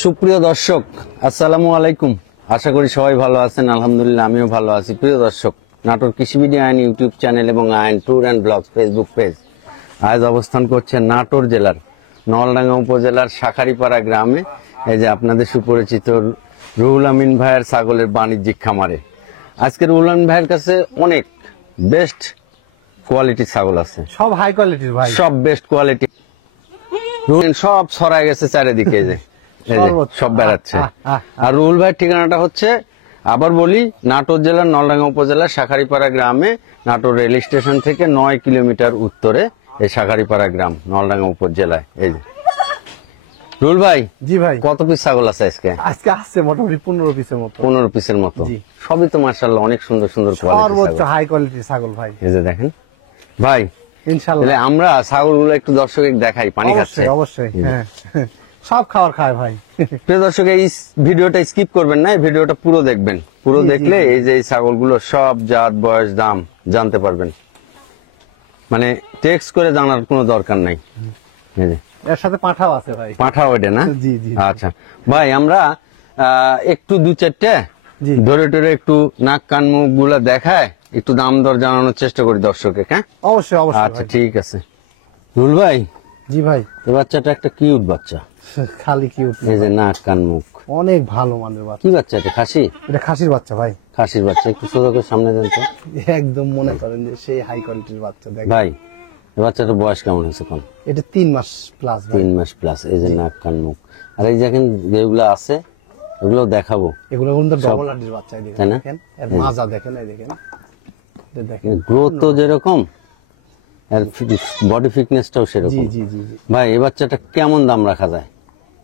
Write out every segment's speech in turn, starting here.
সুপ্রিয় দর্শক, আসসালামু আলাইকুম। আশা করি সবাই ভালো আছেন। আলহামদুলিল্লাহ আমিও ভালো আছি। প্রিয় দর্শক, নাটোর কৃষিবিডি আইন ইউটিউব চ্যানেল এবং আইন tour and blogs Facebook page আজ অবস্থান করছে নাটোর জেলার নলডাঙ্গা উপজেলার শাখারিপাড়া গ্রামে। এই যে আপনাদের সুপরিচিত রুহুল আমিন ভাইয়ের ছাগলের বাণিজ্যিক খামারে। আজকে রুহুল আমিন ভাইয়ের কাছে অনেক বেস্ট কোয়ালিটির ছাগল আছে, সব হাই কোয়ালিটির ভাই, সব বেস্ট কোয়ালিটি। সব ছড়ায় গেছে চারিদিকে, এই যে সব বেড়াচ্ছে। আর রুহুল ভাইয়ের ঠিকানাটা হচ্ছে, আবার বলি, নাটোর জেলার নলডাঙ্গা উপজেলার শাখারিপাড়া গ্রামে, নাটোর রেল স্টেশন থেকে 9 কিলোমিটার উত্তরে এই শাখারিপাড়া গ্রাম, নলডাঙ্গা উপজেলায়। এই যে রুহুল ভাই, জি ভাই, কত পিস ছাগল আছে আজকে? আজকে আসছে মোটামুটি 15 পিসের মতো। 15 পিসের মতো। সবই তো মাশাআল্লাহ অনেক সুন্দর সুন্দর কোয়ালিটি, সর্বোচ্চ হাই কোয়ালিটির ছাগল ভাই। এই যে দেখেন ভাই, ইনশাআল্লাহ তাহলে আমরা ছাগলগুলো একটু দর্শকের দেখাই। পানি খাচ্ছে অবশ্যই, হ্যাঁ, সব খাবার খায় ভাই। প্রিয় দর্শক, এই ভিডিওটা স্কিপ করবেন না, এই ভিডিওটা পুরো দেখবেন। পুরো দেখলে এই যে এই ছাগলগুলো সব জাত, বয়স, দাম জানতে পারবেন। মানে টেক্সট করে জানার কোনো দরকার নাই। এই যে এর সাথে পাঠাও আছে ভাই। পাঠা ওইটা না? জি জি। আচ্ছা ভাই, আমরা একটু দু চারটে জি ধরে টরে একটু নাক কান মুখ গুলা দেখায় একটু দাম দর জানানোর চেষ্টা করি দর্শকের। হ্যাঁ অবশ্যই অবশ্যই আচ্ছা ভাই। ঠিক আছে। রুল ভাই, জি ভাই, এই বাচ্চাটা একটা কিউট বাচ্চা। খালি কিউট, এই যে নাক কান মুখ, অনেক ভালো মানের বাচ্চা। কি বাচ্চা এটা? খাসি? এটা খাসির বাচ্চা ভাই, খাসির বাচ্চা। একটু সোজা করে সামনে দেন তো একদম মনে করেন যে সেই হাই কোয়ালিটির বাচ্চা। দেখ ভাই, এই বাচ্চাটার বয়স কেমন হয়েছে কোন? এটা 3 মাস প্লাস ভাই। 3 মাস প্লাস। এই যে নাক কান মুখ, আর এই দেখেন যেগুলো আছে ওগুলো দেখাবো। এগুলো কিন্তু ডবল হার্ডির বাচ্চা। এই তাই না? দেখেন এর মাজা দেখেন, এই দেখেন, এই দেখেন গ্রোথ তো যেরকম, আর বডি ফিটনেসটাও সেরকম। জি জি জি জি। ভাই, এই বাচ্চাটা কেমন দাম রাখা যায়?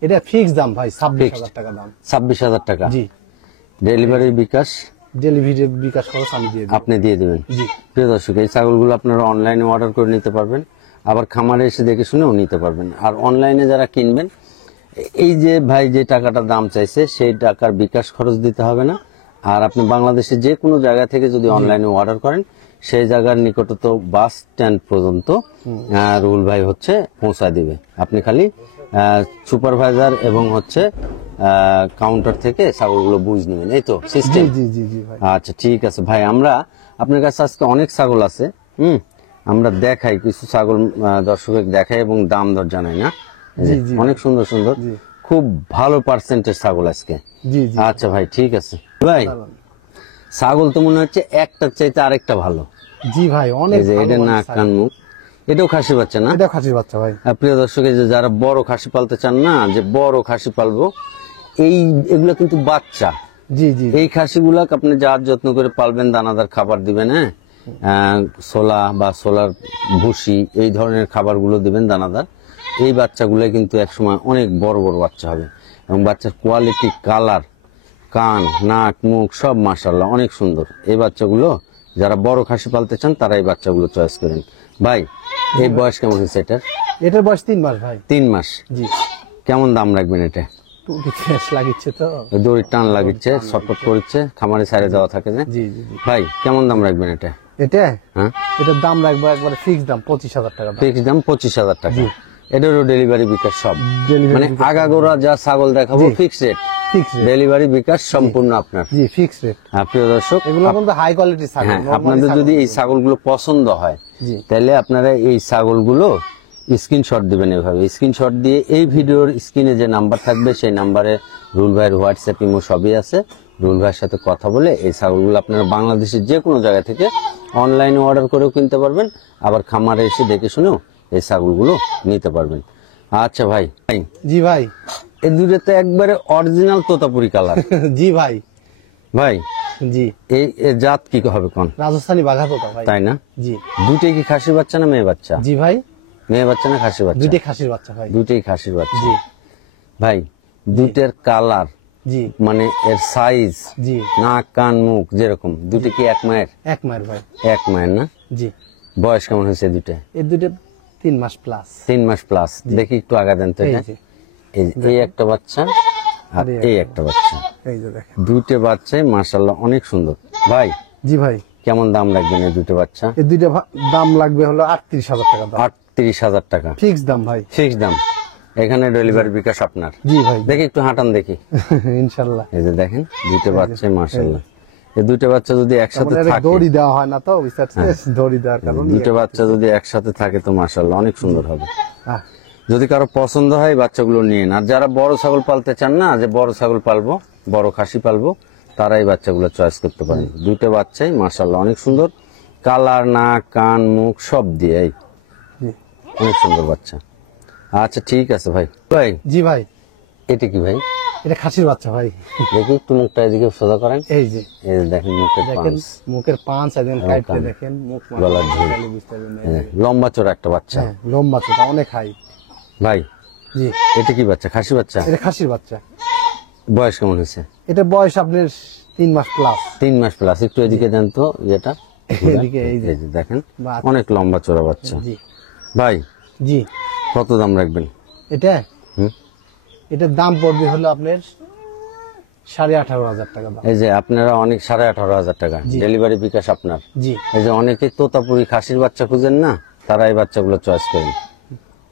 এটা ফিক্স দাম ভাই, 26,000 টাকা দাম। 26,000 টাকা। জি, ডেলিভারি বিকাশ ডেলিভারি বিকাশ খরচ আমি দিয়ে দিই। আপনি দিয়ে দেবেন। জি প্রিয় দর্শক, এই ছাগলগুলো আপনারা অনলাইনে অর্ডার করে নিতে পারবেন, আবার খামারে এসে দেখে শুনেও নিতে পারবেন। আর অনলাইনে যারা কিনবেন, এই যে ভাই যে টাকাটা দাম চাইছে সেই টাকার বিকাশ খরচ দিতে হবে না। আর আপনি বাংলাদেশের যে কোনো জায়গা থেকে যদি অনলাইনে অর্ডার করেন, সেই জায়গার নিকটত বাস স্ট্যান্ড পর্যন্ত রুহুল ভাই হচ্ছে পৌঁছায় দিবে। আপনি খালি সুপারভাইজার এবং হচ্ছে কাউন্টার থেকে ছাগলগুলো বুঝ নেবেন, এই তো জি সিস্টেম। জি জি জি ভাই। আচ্ছা ঠিক আছে ভাই, আমরা আপনার কাছে আজকে অনেক ছাগল আছে। আমরা দেখাই কিছু ছাগল, দর্শকের দেখাই এবং দাম দর জানাই না। জি জি অনেক সুন্দর সুন্দর, জি খুব ভালো পার্সেন্টেজ ছাগল আজকে। জি জি। আচ্ছা ভাই ঠিক আছে। ভাই, ছাগল তো মনে হচ্ছে একটার চাইতে আরেকটা ভালো। জি ভাই, অনেক এই যে ভালো এটা মানের নাক ছাগল। কান মুখ, এটাও খাসি বাচ্চা না? এটা খাসির বাচ্চা ভাই। প্রিয় দর্শক, এই যে যারা বড় খাসি পালতে চান না, যে বড় খাসি পালবো, এগুলা কিন্তু বাচ্চা। জি জি এই খাসিগুলা আপনি যার যত্ন করে পালবেন, দানাদার খাবার দিবেন, হ্যাঁ, ছোলা বা ছোলার ভুসি এই ধরনের খাবারগুলো দিবেন দানাদার। এই বাচ্চাগুলো কিন্তু একসময় অনেক বড় বড় বাচ্চা হবে, এবং বাচ্চার কোয়ালিটি, কালার, কান, নাক, মুখ সব মাশাআল্লাহ অনেক সুন্দর। এই বাচ্চাগুলো যারা বড় খাসি পালতে চান তারা এই বাচ্চাগুলো চয়েস করেন। ভাই, এই বয়স কেমন হয়েছে এটার? এটার বয়স 3 মাস ভাই। 3 মাস। জি। কেমন দাম রাখবেন এটা? টুকি ফ্রেশ লাগিচ্ছে তো। দড়ির টান লাগিচ্ছে, ছটফট করছে, খামারে ছাড়ে দেওয়া থাকে যে। জি জি জি। ভাই, কেমন দাম রাখবেন এটা? এটা হ্যাঁ, এটার দাম রাখবো একবারে ফিক্স দাম 25,000 টাকা দাম। ফিক্স দাম 25,000 টাকা। জি। এটারও ডেলিভারি বিকাশ সব, Delivery মানে বিকাশ আগাগোড়া যা ছাগল দেখাবো জি। Fix rate, fix rate. Delivery bKash সম্পূর্ণ আপনার। জি ফিক্স রেট। প্রিয় দর্শক, এগুলো কিন্তু হাই কোয়ালিটির ছাগল। হ্যাঁ, normally আপনাদের ছাগল যদি এই না। ছাগলগুলো পছন্দ হয়, জি তাহলে আপনারা এই ছাগলগুলো স্ক্রিনশট দিবেন। এভাবে স্ক্রিনশট দিয়ে এই ভিডিওর স্ক্রিনে যে নাম্বার থাকবে সেই নাম্বারে রুহুল ভাইয়ের হোয়াটসঅ্যাপ, ইমো সবই আছে। রুহুল ভাইয়ের সাথে কথা বলে এই ছাগলগুলো আপনারা বাংলাদেশের যে কোনো জায়গা থেকে অনলাইনে অর্ডার করেও কিনতে পারবেন, আবার খামারে এসে দেখে শুনেও এই ছাগলগুলো নিতে পারবেন। আচ্ছা ভাই, জি ভাই। এই দুটোতে একবারে অরিজিনাল তোতাপুরি কালার। জি ভাই। ভাই, জি, এই জাত কি হবে কোন? রাজস্থানী বাঘা তোতা ভাই। তাই না? জি দুটোই কি খাসির বাচ্চা না মেয়ে বাচ্চা? জি ভাই, মেয়ে বাচ্চা না খাসির বাচ্চা? দুইটাই খাসির বাচ্চা ভাই। দুটোই খাসির বাচ্চা। জি ভাই, দুটের কালার, জি মানে এর সাইজ, জি। নাক কান মুখ যেরকম, দুটো কি এক মায়ের? এক মায়ের ভাই। এক মায়ের না? জি। বয়স কেমন হয়েছে দুটো? এর দুটো 3 মাস প্লাস। 3 মাস প্লাস। দেখি একটু আগা দেন তো এই এটা। যে, এই একটা বাচ্চা আর এই একটা বাচ্চা, এই যে দেখেন। দুটো বাচ্চাই মাশাআল্লাহ অনেক সুন্দর। ভাই, জি ভাই, কেমন দাম রাখবেন এই দুটো বাচ্চা? এর দুইটা দাম লাগবে হলো 38,000 টাকা দাম। 38,000 টাকা ফিক্স দাম ভাই। ফিক্স দাম। এখানে ডেলিভারি বিকাশ আপনার। জি ভাই, দেখি একটু হাঁটান দেখি। ইনশাল্লাহ। এই যে দেখেন দুইটা বাচ্চা, মাশাআল্লাহ। এই দুইটা বাচ্চা যদি একসাথে আমাদের থাকে, দড়ি দেওয়া হয় না তো, বুঝতে পারছেন? দড়ি দেওয়ার কারণে দুইটা বাচ্চা যদি একসাথে থাকে তো মাশাআল্লাহ অনেক সুন্দর হবে। আহ, যদি কারো পছন্দ হয় বাচ্চাগুলো নিয়ে আর যারা বড় ছাগল পালতে চান না, যে বড় ছাগল পালবো, বড় খাসি পালবো, তারা এই বাচ্চাগুলো চয়েস করতে পারেন। দুইটা বাচ্চাই মাশাআল্লাহ অনেক সুন্দর, কালার, নাক, কান, মুখ সব দিয়ে এই জি। অনেক সুন্দর বাচ্চা। আচ্ছা ঠিক আছে ভাই। ভাই জি ভাই, এটা কি ভাই? এটা খাসির বাচ্চা ভাই। দেখি একটু মুখটা এদিকে সোজা করেন। এই যে এই যে দেখেন মুখের দেখেন, পাঁচ, মুখের পাঁচ একদম কাটতে দেখেন, মুখ গলার ঝুল। বুঝতে পারবেন। এই যে লম্বা চোরা একটা বাচ্চা। হ্যাঁ, লম্বা ছোটা অনেক হাই। ভাই জি, এটা কি বাচ্চা? খাসি বাচ্চা? এটা খাসির বাচ্চা। বয়স কেমন হয়েছে? এটা বয়স আপনার 3 মাস প্লাস। 3 মাস প্লাস। একটু এদিকে দেন তো ইয়েটা। এদিকে এই যে এই যে দেখেন বাচ্চা। অনেক লম্বা চোরা বাচ্চা। জি ভাই জি, কত দাম রাখবেন? এটা হুম? এটার দাম পড়বে হলো আপনার 18,500 টাকা দাম। এই যে আপনারা অনেক 18,500 টাকা ডেলিভারি বিকাশ আপনার। জি, এই যে অনেকে তোতাপুরি খাসির বাচ্চা খুঁজেন না, তারা এই বাচ্চাগুলো চয়েস করেন।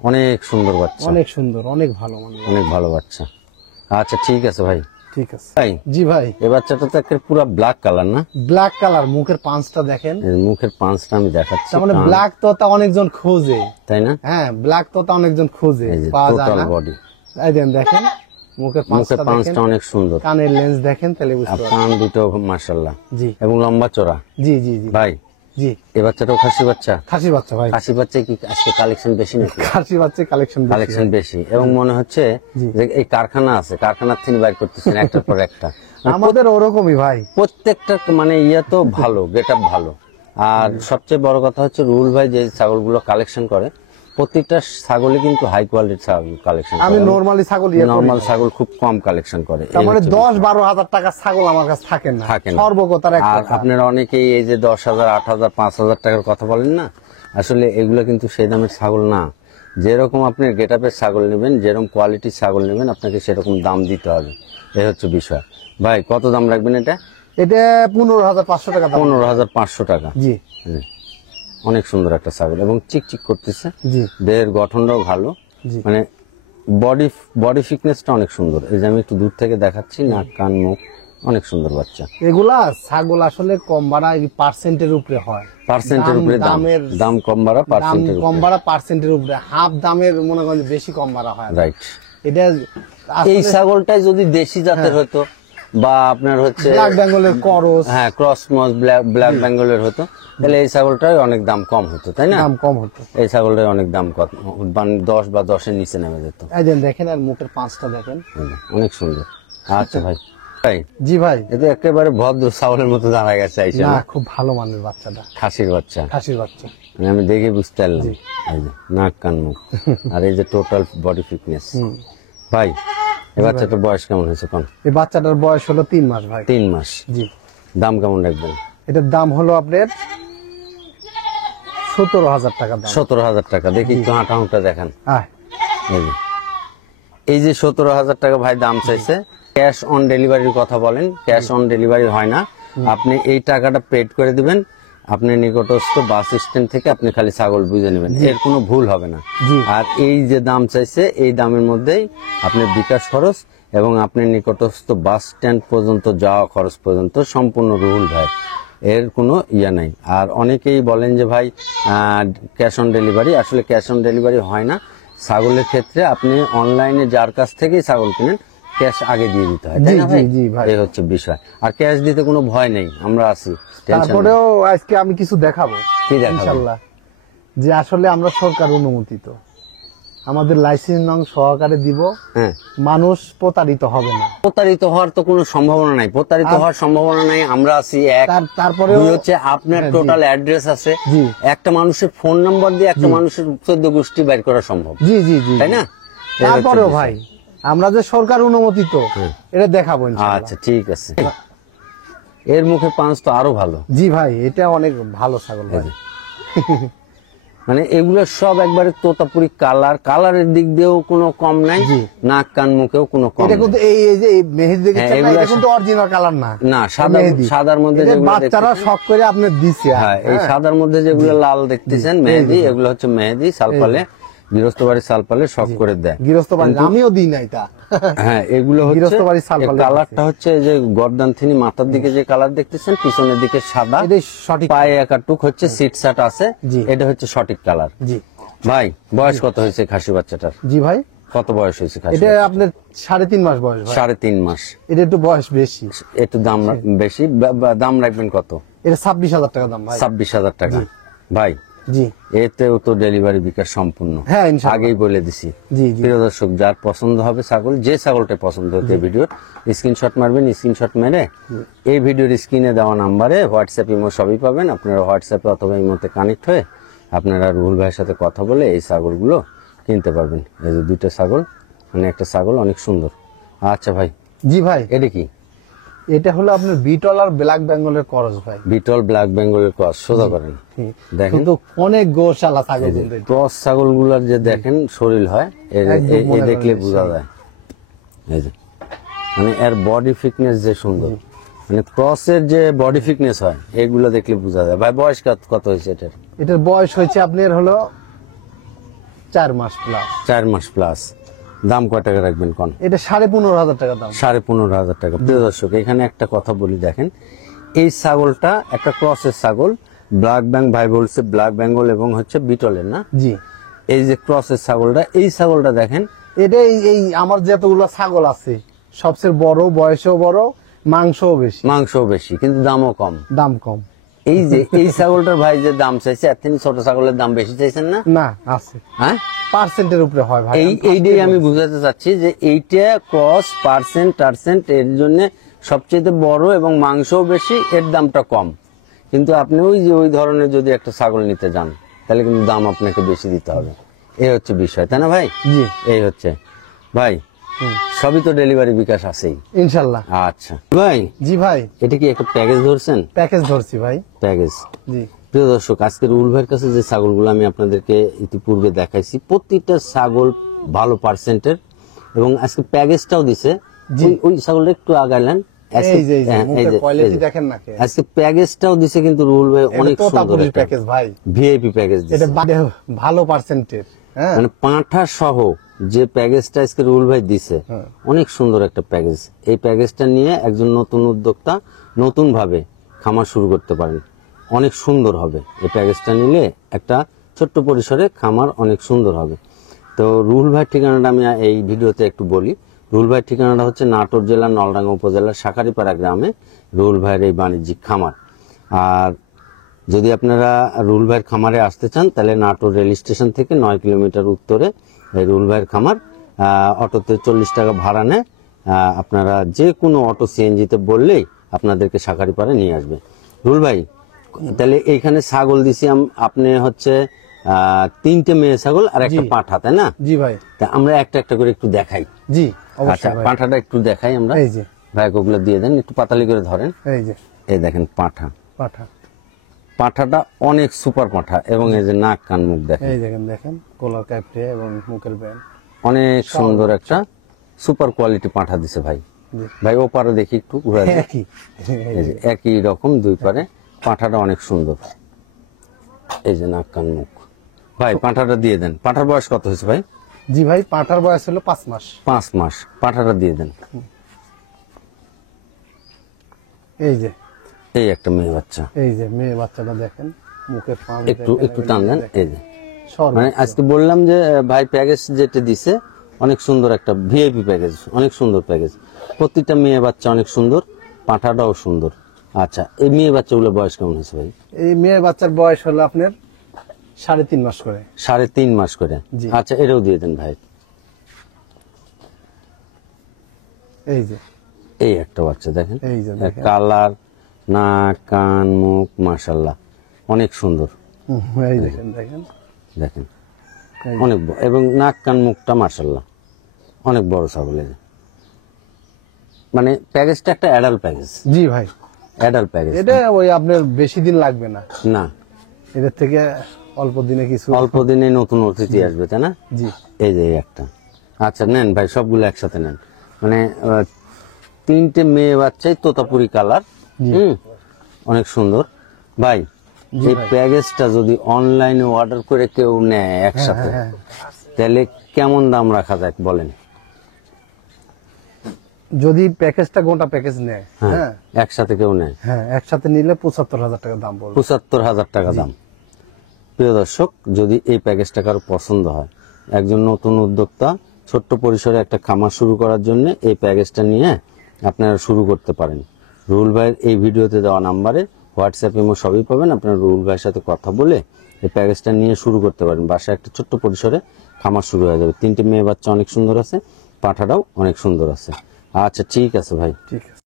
অনেক সুন্দর বাচ্চা, অনেক সুন্দর, অনেক ভালো মানে। অনেক ভালো বাচ্চা। আচ্ছা ঠিক আছে ভাই। ঠিক আছে ভাই জি ভাই, এই বাচ্চাটা তো একটা পুরো ব্ল্যাক কালার না? ব্ল্যাক কালার, মুখের পাঁচটা দেখেন। এই মুখের পাঁচটা আমি দেখাচ্ছি, তার মানে কান, ব্ল্যাক তোতা অনেকজন খোঁজে। তাই না? হ্যাঁ, ব্ল্যাক তোতা অনেকজন খোঁজে, এই যে পাওয়া যায় টোটাল না। বডি, এই দেখেন মুখের মুখের পাঁচটা দেখেন, পাঁচটা অনেক সুন্দর, কানের লেন্স দেখেন, তাহলে আর বুঝতে পারবেন। কান দুটো মাশাআল্লাহ জি এবং লম্বা চড়া। জি জি জি ভাই জি, এই বাচ্চাটাও খাসি বাচ্চা? খাসি বাচ্চা ভাই। খাসি বাচ্চা কি আজকে কালেকশন বেশি নাকি? খাসি বাচ্চা কালেকশন কালেকশন বেশি এবং মনে হচ্ছে জি। যে এই কারখানা আছে, কারখানার থেকে বাইর করতেছেন একটার পর একটা। আমাদের ওরকমই ভাই। প্রত্যেকটা মানে ইয়ে তো ভালো, গেট আপ ভালো। আর সবচেয়ে বড় কথা হচ্ছে রুল ভাই যে ছাগলগুলো কালেকশন করে, প্রত্যেকটা ছাগলই কিন্তু হাই কোয়ালিটির ছাগল কালেকশন আমি করে। নরমালি ছাগল নর্মাল ছাগল খুব কম কালেকশন করে। তার এই মানে হচ্ছে 10-12 হাজার টাকা ছাগল আমার কাছে থাকে না, থাকে না। সর্বকতার এক আর কথা। আপনারা অনেকেই এই যে 10,000, 8,000, 5,000 টাকার কথা বলেন না, আসলে এগুলো কিন্তু সেই দামের ছাগল না। যেরকম আপনি গেট আপের ছাগল নেবেন, যেরকম কোয়ালিটির ছাগল নেবেন, আপনাকে সেরকম দাম দিতে হবে। এই হচ্ছে বিষয়। ভাই কত দাম রাখবেন এটা? এটা 15,500 টাকা দাম। 15,500 টাকা। জি হুম। অনেক সুন্দর একটা ছাগল এবং চিকচিক করতেছে, জি দেহের গঠনটাও ভালো, জি, মানে বডি ফিটনেসটা অনেক সুন্দর। এই যে আমি একটু দূর থেকে দেখাচ্ছি, নাক, কান, মুখ অনেক সুন্দর বাচ্চা। এগুলা ছাগল আসলে কম বাড়া পার্সেন্টের উপরে হয়। পার্সেন্টের উপরে দাম, দাম কম বাড়া দাম পার্সেন্টের কম উপরে। বাড়া পার্সেন্টের উপরে, হাফ দামের মনে করেন বেশি কম বাড়া হয় না। রাইট। এটা এই ছাগলটাই যদি দেশি জাতের হতো বা আপনার হচ্ছে ব্ল্যাক বেঙ্গলের করস, হ্যাঁ ক্রস মস ব্ল্যাক বেঙ্গলের হতো, তাহলে এই ছাগলটাই অনেক দাম কম হতো, তাই না? দাম কম হতো। এই ছাগলটাই অনেক দাম কম, 10 বা 10-এর নিচে নেমে যেত। এই যে দেখেন, আর মুখের পাঁচটা দেখেন। অনেক সুন্দর। আচ্ছা ভাই, ভাই জি ভাই, এটা একেবারে ভদ্র ছাগলের মতো দাঁড়া গেছে আইসা না না? খুব ভালো মানের বাচ্চাটা, খাসির বাচ্চা। খাসির বাচ্চা। মানে আমি দেখে বুঝতে পারলাম। এই যে নাক, কান, মুখ আর এই যে টোটাল বডি ফিটনেস। ভাই এই বাচ্চাটার বয়স কেমন হয়েছে কোন? এই বাচ্চাটার বয়স হলো 3 মাস ভাই। 3 মাস। জি, দাম কেমন রাখবেন? এটার দাম হলো আপনার 17,000 টাকা দাম। 17,000 টাকা। দেখি একটু হাঁটা দেখান। হ্যাঁ, এই যে 17,000 টাকা ভাই দাম চাইছে। ক্যাশ অন ডেলিভারির কথা বলেন, ক্যাশ অন ডেলিভারি হয় না। আপনি এই টাকাটা পেড করে দিবেন, আপনি নিকটস্থ বাস স্ট্যান্ড থেকে আপনি খালি ছাগল বুঝে নেবেন, এর কোনো ভুল হবে না। জি। আর এই যে দাম চাইছে এই দামের মধ্যেই আপনি বিকাশ খরচ এবং আপনি নিকটস্থ বাস স্ট্যান্ড পর্যন্ত যাওয়া খরচ পর্যন্ত সম্পূর্ণ রুহুল ভাই, এর কোনো ইয়া নাই। আর অনেকেই বলেন যে ভাই ক্যাশ অন ডেলিভারি, আসলে ক্যাশ অন ডেলিভারি হয় না। ছাগলের ক্ষেত্রে আপনি অনলাইনে যার কাছ থেকেই ছাগল কিনেন, ক্যাশ আগে দিয়ে দিতে হয়, তাই জি না জি ভাই? জি ভাই। এই হচ্ছে বিষয়। আর ক্যাশ দিতে কোনো ভয় নেই, আমরা আছি, টেনশন নেই। তারপরেও আজকে আমি কিছু দেখাবো কি দেখাবেন? ইনশাআল্লাহ, যে আসলে আমরা সরকার অনুমোদিত, আমাদের লাইসেন্স নং সহকারে দিব, হ্যাঁ, মানুষ প্রতারিত হবে না। প্রতারিত হওয়ার তো কোনো সম্ভাবনা নাই, প্রতারিত হওয়ার সম্ভাবনা নাই। আমরা আছি এক। তারপরেও দুই হচ্ছে আপনার হ্যাঁ, জি। টোটাল অ্যাড্রেস আছে, জি। একটা মানুষের ফোন নাম্বার দিয়ে একটা মানুষের 14 গোষ্ঠী বের করা সম্ভব, জি জি জি, তাই না? এই হচ্ছে তারপরেও বিষয়। ভাই আমরা যে সরকার অনুমোদিত, এটা দেখাবো ইনশাআল্লাহ। আচ্ছা ঠিক আছে। এর মুখে পাঁচ তো আরো ভালো। জি ভাই, এটা অনেক ভালো ছাগল ভাই। মানে এগুলো সব একবারে তোতাপুরি কালারের দিক দিয়েও কোনো কম নাই, জি। নাক, কান, মুখেও কোনো কম এটা নাই। কিন্তু এই যে এই মেহেদি দেখেছেন না, এগুলো এটা কিন্তু অরিজিনাল কালার না। না, মেহেদি। সাদার মধ্যে এটা যেগুলো বাচ্চারা দেখতেছেন- শখ করে আপনি দিছে। হ্যাঁ, এই সাদার মধ্যে যেগুলো লাল দেখতেছেন মেহেদি, এগুলো হচ্ছে মেহেদি সালপালে। গৃহস্থ বাড়ির চাল পালে শখ করে দেয়। গৃহস্থ বাড়ি আমিও দিই নাই তা। হ্যাঁ, এগুলো হচ্ছে গৃহস্থ বাড়ির চাল পালে কালারটা হচ্ছে এই যে গর্দান থিনি মাথার দিকে যে কালার দেখতেছেন, পিছনের দিকে সাদা, এটাই সঠিক। পায়ে একাটুক হচ্ছে সিট সাট আছে, জি। এটা হচ্ছে সঠিক কালার। জি ভাই বয়স কত হয়েছে খাসি বাচ্চাটার? জি ভাই, কত বয়স হয়েছে খাসি? এটা আপনার 3.5 মাস বয়স ভাই। 3.5 মাস। এটা একটু বয়স বেশি। একটু দাম বেশি, দাম রাখবেন কত? এটা 26,000 টাকা দাম ভাই। 26,000 টাকা। ভাই জি এতেও তো ডেলিভারি বিকাশ সম্পূর্ণ, হ্যাঁ ইনশাআল্লাহ। আগেই বলে দিছি। জি জি প্রিয় দর্শক, যার পছন্দ হবে ছাগল, যে ছাগলটা পছন্দ হচ্ছে ভিডিওর স্ক্রিনশট মারবেন। স্ক্রিনশট মেরে এই ভিডিওর স্ক্রিনে দেওয়া নাম্বারে হোয়াটসঅ্যাপ, ইমো সবই পাবেন। আপনারা হোয়াটসঅ্যাপে অথবা ইমোতে কানেক্ট হয়ে আপনারা রুহুল ভাইয়ের সাথে কথা বলে এই ছাগলগুলো কিনতে পারবেন। এই যে দুইটা ছাগল, মানে একটা ছাগল অনেক সুন্দর। আচ্ছা ভাই, জি ভাই, এটা কি? এটা হলো আপনার বিটল আর ব্ল্যাক বেঙ্গলের ক্রস ভাই। বিটল ব্ল্যাক বেঙ্গলের ক্রস। সোজা করেন, দেখেন কিন্তু অনেক গোশালা ছাগল কিন্তু এটা। ক্রস ছাগলগুলোর যে দেখেন শরীর হয়, একদম মনে করেন দেখলে যে বোঝা যায়। এই যে মানে এর বডি ফিটনেস যে সুন্দর, মানে ক্রসের যে বডি ফিটনেস হয় এগুলো দেখলে বোঝা যায়। ভাই বয়স কত হয়েছে এটার? এটার বয়স হয়েছে আপনার হলো 4 মাস প্লাস। 4 মাস প্লাস। দাম কয় টাকা রাখবেন কোন? এটা 15,500 টাকা দাম। 15,500 টাকা। প্রিয় দর্শক, এখানে একটা কথা বলি, দেখেন এই ছাগলটা একটা ক্রসের ছাগল, ব্ল্যাক ভাই বলছে ব্ল্যাক বেঙ্গল এবং হচ্ছে বিটলের না। জি, এই যে ক্রসের ছাগলটা, এই ছাগলটা দেখেন, এটা এই আমার যতগুলো ছাগল আছে সবচেয়ে বড়, বয়সও বড়, মাংসও বেশি, মাংসও বেশি, কিন্তু দামও কম। দাম কম। এই যে এই ছাগলটার ভাই যে দাম চাইছে, এর থেকে ছোট ছাগলের দাম বেশি চাইছেন না? না আছে, হ্যাঁ, পার্সেন্টের উপরে হয় ভাই। এইটাই আমি বুঝাতে চাচ্ছি যে এইটা ক্রস পার্সেন্ট এর জন্য সবচেয়ে বড় এবং মাংসও বেশি, এর দামটা কম। কিন্তু আপনি ওই যে ওই ধরনের যদি একটা ছাগল নিতে যান, তাহলে কিন্তু দাম আপনাকে বেশি দিতে হবে। এই হচ্ছে বিষয়, তাই না ভাই? জি এই হচ্ছে ভাই, সবই তো ডেলিভারি বিকাশ আছেই ইনশাল্লাহ। আচ্ছা ভাই, জি ভাই, এটা কি একটা প্যাকেজ ধরছেন? প্যাকেজ ধরছি ভাই। প্যাকেজ। জি প্রিয় দর্শক, আজকে রুহুল ভাইয়ের কাছে যে ছাগলগুলো আমি আপনাদেরকে ইতিপূর্বে দেখাইছি, প্রতিটা ছাগল ভালো পার্সেন্টের, এবং আজকে প্যাকেজটাও দিছে। ওই ছাগলটা একটু আগাইলেন, এই যে মুখের কোয়ালিটি দেখেন না কে। আজকে প্যাকেজটাও দিছে কিন্তু রুহুল ভাই অনেক সুন্দর প্যাকেজ ভাই, ভিআইপি প্যাকেজ দিছে। এটা ভালো পার্সেন্টের। হ্যাঁ, মানে পাঁঠা সহ যে প্যাকেজটা আজকে রুহুল ভাই দিছে, অনেক সুন্দর একটা প্যাকেজ। এই প্যাকেজটা নিয়ে একজন নতুন উদ্যোক্তা নতুন ভাবে খামার শুরু করতে পারেন, অনেক সুন্দর হবে। এই প্যাকেজটা নিলে একটা ছোট্ট পরিসরে খামার অনেক সুন্দর হবে। তো রুহুল ভাইয়ের ঠিকানাটা আমি এই ভিডিওতে একটু বলি। রুহুল ভাইয়ের ঠিকানাটা হচ্ছে নাটোর জেলার নলডাঙ্গা উপজেলার শাঁখারীপাড়া গ্রামে রুহুল ভাইয়ের এই বাণিজ্যিক খামার। আর যদি আপনারা রুহুল ভাইয়ের খামারে আসতে চান, তাহলে নাটোর রেল স্টেশন থেকে 9 কিলোমিটার উত্তরে এই রুহুল ভাইয়ের খামার। অটোতে 40 টাকা ভাড়া নেয়। আপনারা যে কোনো অটো সিএনজিতে বললেই আপনাদেরকে শাঁখারীপাড়া নিয়ে আসবে। রুহুল ভাই, তাহলে এইখানে ছাগল দিছি আপনি হচ্ছে 3টে মেয়ে ছাগল আর একটা পাঁঠা, তাই না? জি ভাই, তা আমরা একটা একটা করে একটু দেখাই। জি আচ্ছা, অবশ্যই ভাই। পাঁঠাটা একটু দেখাই আমরা। এই যে ভাই ওগুলো দিয়ে দেন, একটু পাতালি করে ধরেন। এই যে এই দেখেন পাঁঠা, পাঠা, পাঁঠাটা অনেক সুপার পাঁঠা, এবং এই যে নাক কান মুখ দেখেন, এই দেখেন কোলার ক্যাপটে এবং মুখের ব্যান্ড অনেক সুন্দর একটা সুপার কোয়ালিটি পাঁঠা দিছে ভাই। জি। ভাই ও পারে দেখি একটু ঘুরে দেন। একই। এই যে একই রকম দুই পারে, পাঁঠাটা অনেক সুন্দর। এই যে নাক কান মুখ। ভাই পাঁঠাটা দিয়ে দেন। পাঁঠার বয়স কত হয়েছে ভাই? জি ভাই, পাঠার বয়স হলো 5 মাস। 5 মাস। পাঁঠাটা দিয়ে দেন। এই যে এই একটা মেয়ে বাচ্চা, এই যে মেয়ে বাচ্চাটা দেখেন, মুখের পাম একটু টান দেন। এই যে মানে আজকে বললাম যে ভাই প্যাকেজ যেটা দিছে অনেক সুন্দর একটা ভিআইপি প্যাকেজ, অনেক সুন্দর প্যাকেজ। প্রতিটা মেয়ে বাচ্চা অনেক সুন্দর, পাঁঠাটাও সুন্দর। আচ্ছা, এই মেয়ে বাচ্চাগুলো বয়স কেমন হয়েছে ভাই? এই মেয়ে বাচ্চার বয়স হলো আপনার 3.5 মাস করে। 3.5 মাস করে। জি। আচ্ছা, এটাও দিয়ে দেন ভাই। এই যে এই একটা বাচ্চা দেখেন, এই যে দেখেন। কালার, নাক কান মুখ মাশাআল্লাহ অনেক সুন্দর। এই দেখেন দেখেন দেখেন এই অনেক এবং নাক কান মুখটা মাশাআল্লাহ অনেক বড় ছাগল। এই যে মানে প্যাকেজটা একটা অ্যাডাল্ট প্যাকেজ। জি ভাই, অ্যাডাল্ট প্যাকেজ এটা ওই আপনার বেশি দিন লাগবে না, না, এদের থেকে অল্প দিনে কিছু। অল্প দিনে নতুন অতিথি আসবে, তাই না? জি এই যে এই একটা। আচ্ছা নেন ভাই, সবগুলো একসাথে নেন। মানে 3টে মেয়ে বাচ্চাই তোতাপুরি কালার, অনেক সুন্দর। ভাই এই প্যাকেজটা যদি অনলাইনে অর্ডার করে কেউ নেয় একসাথে, তাহলে কেমন দাম রাখা যাক বলেন? যদি প্যাকেজটা গোটা প্যাকেজ নেয়, হ্যাঁ একসাথে কেউ নেয় হ্যাঁ একসাথে নিলে ৭৫,০০০ টাকা দাম বলবো। ৭৫,০০০ টাকা দাম। প্রিয় দর্শক, যদি এই প্যাকেজটা কারো পছন্দ হয়, একজন নতুন উদ্যোক্তা ছোট্ট পরিসরে একটা খামার শুরু করার জন্য এই প্যাকেজটা নিয়ে আপনারা শুরু করতে পারেন। রুহুল ভাইয়ের এই ভিডিওতে দেওয়া নাম্বারে হোয়াটসঅ্যাপ ইমো সবই পাবেন। আপনারা রুহুল ভাইয়ের সাথে কথা বলে এই প্যাকেজটা নিয়ে শুরু করতে পারেন। বাসায় একটা ছোট্ট পরিসরে খামার শুরু হয়ে যাবে। 3টে মেয়ে বাচ্চা অনেক সুন্দর আছে, পাঠাটাও অনেক সুন্দর আছে। আচ্ছা ঠিক আছে ভাই। ঠিক আছে।